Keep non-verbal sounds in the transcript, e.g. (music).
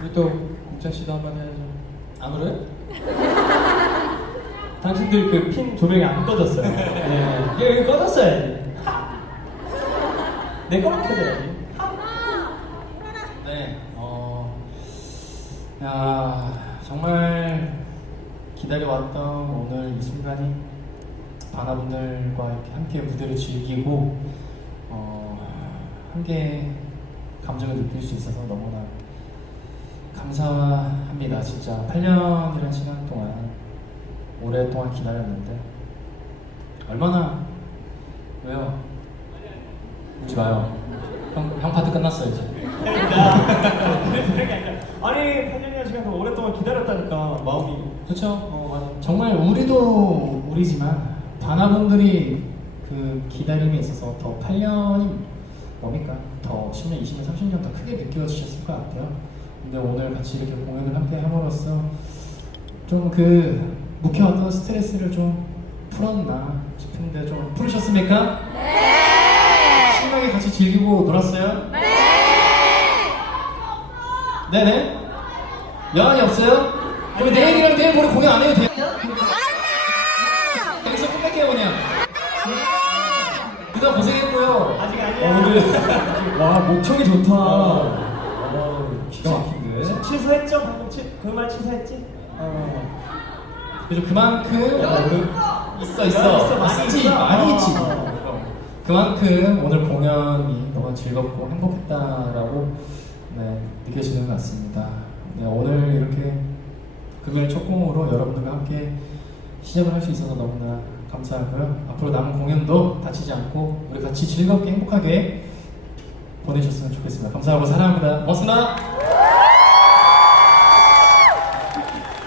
우리 또 국자 씨도 한번 해야죠. 안 그래? (laughs) 당신들 그 핀 조명이 안 꺼졌어요. (laughs) 예, 이거 이거 꺼졌어야지. 내 거랑 켜줘야지. 네, 어, 야, 정말 기다려왔던 오늘 이 순간이 바나분들과 이렇게 함께 무대를 즐기고, 어, 함께 감정을 느낄 수 있어서 너무나 감사합니다. 진짜 8년이라는 시간 동안 오랫동안 기다렸는데, 얼마나, 왜요? 울지 마요. 형, 형 파트 끝났어요, 이제. (laughs) 아니 8년이라는 시간 동안 오랫동안 기다렸다니까 마음이 그렇죠. 어 맞아. 정말 우리도 우리지만 바나분들이 그 기다림에 있어서 더 8년이 뭡니까? 더 10년, 20년, 30년 더 크게 느껴지셨을 것 같아요. 근데 오늘 같이 이렇게 공연을 함께 함으로써 좀 그 묵혀왔던 스트레스를 좀 풀었나 싶은데 좀 풀으셨습니까? 네! 신나게 같이 즐기고 놀았어요? 네! 네네? 여한이 없어요? 그럼 내일이랑 내일 모레 공연 안 해도 돼요? 여기서 끝낼게요 그냥 누나 고생했고요 아직 어, 아니야. 오늘 와 목청이 좋다 어. 어, 취소했죠? 방금 취, 그 말 취소했지? 어. 그래서 그만큼 야, 그, 있어 야, 있어 있어, 많이 있지 있어. 많이 있지 어. 그만큼 오늘 공연이 너무 즐겁고 행복했다라고 네, 느껴지는 것 같습니다 네, 오늘 이렇게 금요일 첫 공으로 여러분들과 함께 시작을 할 수 있어서 너무나 감사하고요 앞으로 남은 공연도 다치지 않고 우리 같이 즐겁게 행복하게 보내셨으면 좋겠습니다 감사하고 사랑합니다 고맙습니다